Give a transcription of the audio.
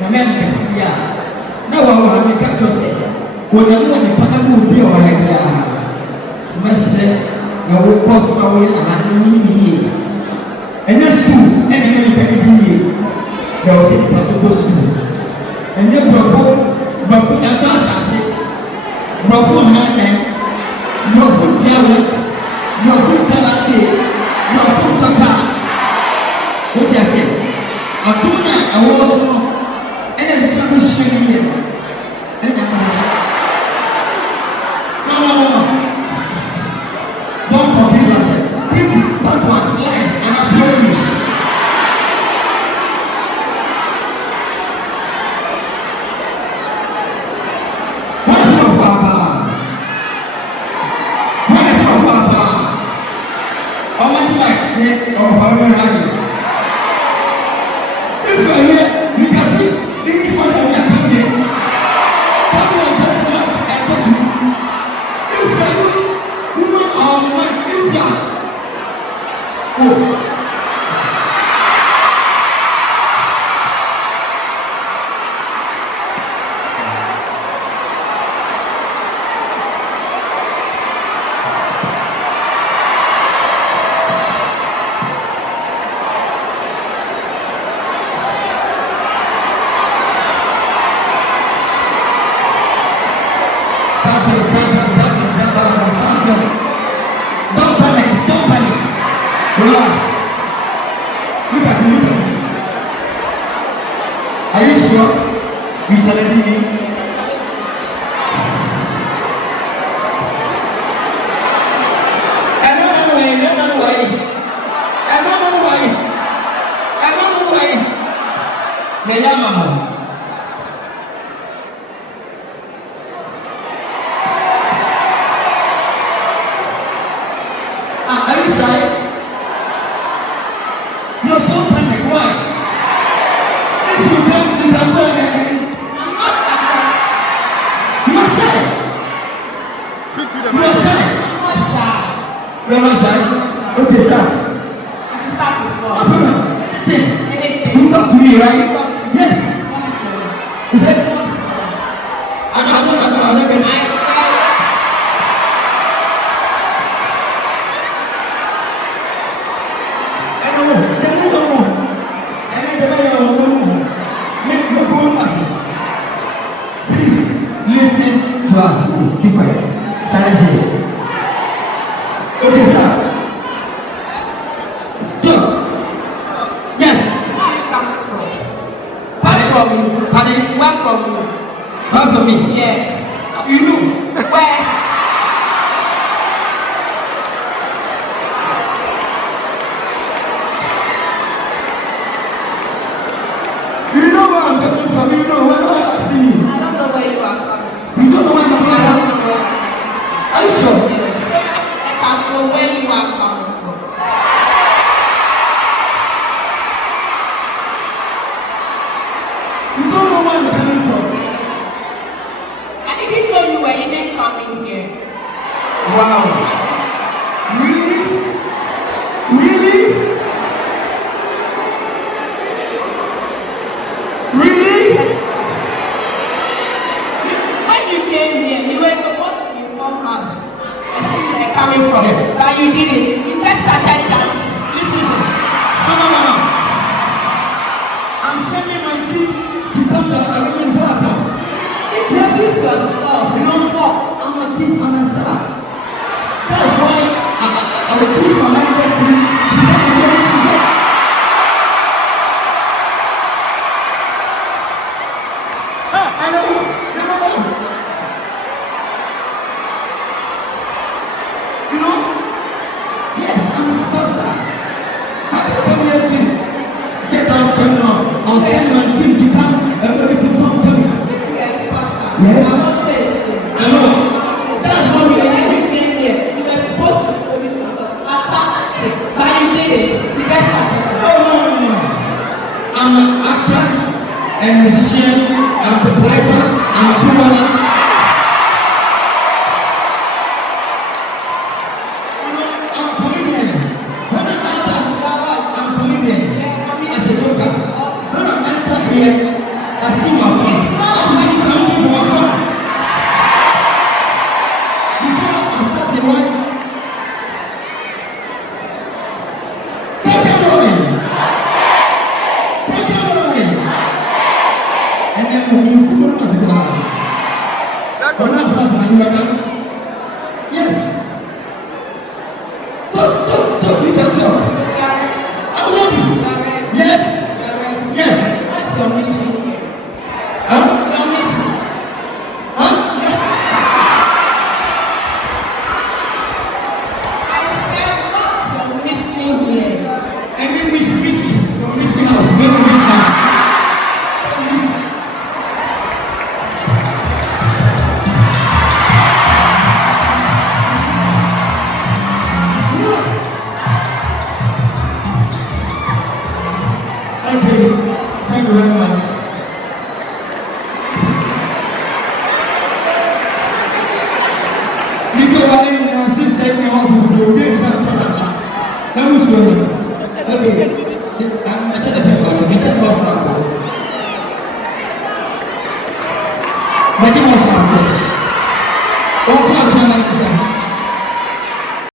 na men Cassia. No one will catch us. When you want to put a movie or a must say, I will post my way and and that's true, any baby. There was a practical school. And then Bravo advance it. Bravo hand, no good talent, no good talent, no good talent. What I said, I do not, I was and then the trouble shaking him. And then no. Don't confuse yourself. Pretty, but one slice and a blemish. Are you sure you challenging me? I don't know why. Me llama. Are you shy? You're so panic. Why? If you come to the world, I'm not shy. Speak to the man. You're not shy. Okay, start. Start with anything. You talk to me, right? Yes. You said, I'm not going to. Please keep quiet. Silence. Okay, start. Yes. Where you coming from? Pardon? Where from you? Where from me? Yes. You know. Where? You know where I'm coming from. You know where I see you. I don't know where you are coming from. You don't know where I'm coming from? I don't know where. Are you sure? Yes. Let us know where you are coming from. You don't know where I'm coming from? I didn't know you were even coming here. Wow. Really? Really? Really? When you came here, you were supposed to inform us where you were coming from. Yes. But you didn't. You just started dancing. Listen. No. I'm sending my team to come to the women for a camp. Introduce yourself. You know what? I'm a teacher and a star. That's why I will choose my life destiny to get the way to go. I know. You know? Yes, I'm a superstar. I will come here to get out coming on. I'll send my team to come and everything from coming. Yes. I know. That's what we are When you came here, you were supposed to introduce yourself. But you didn't. You just started. No. I'm an actor and musician. I'm a writer. I'm a performer. I'm a comedian. When I'm actor, I'm a comedian. As a joker. When I'm actor here, as Yes. Talk, you can talk. I'm ready. Yes. Yes. What's your mission here? Huh? Your mission. Huh? I said, what's your mission here? And then wish house. Go to wish house. Okay, thank you very much. Because I didn't insist that we all do it. That was good. Okay, I said the thing about it. I said the boss man. But he was not good. What part of China is that?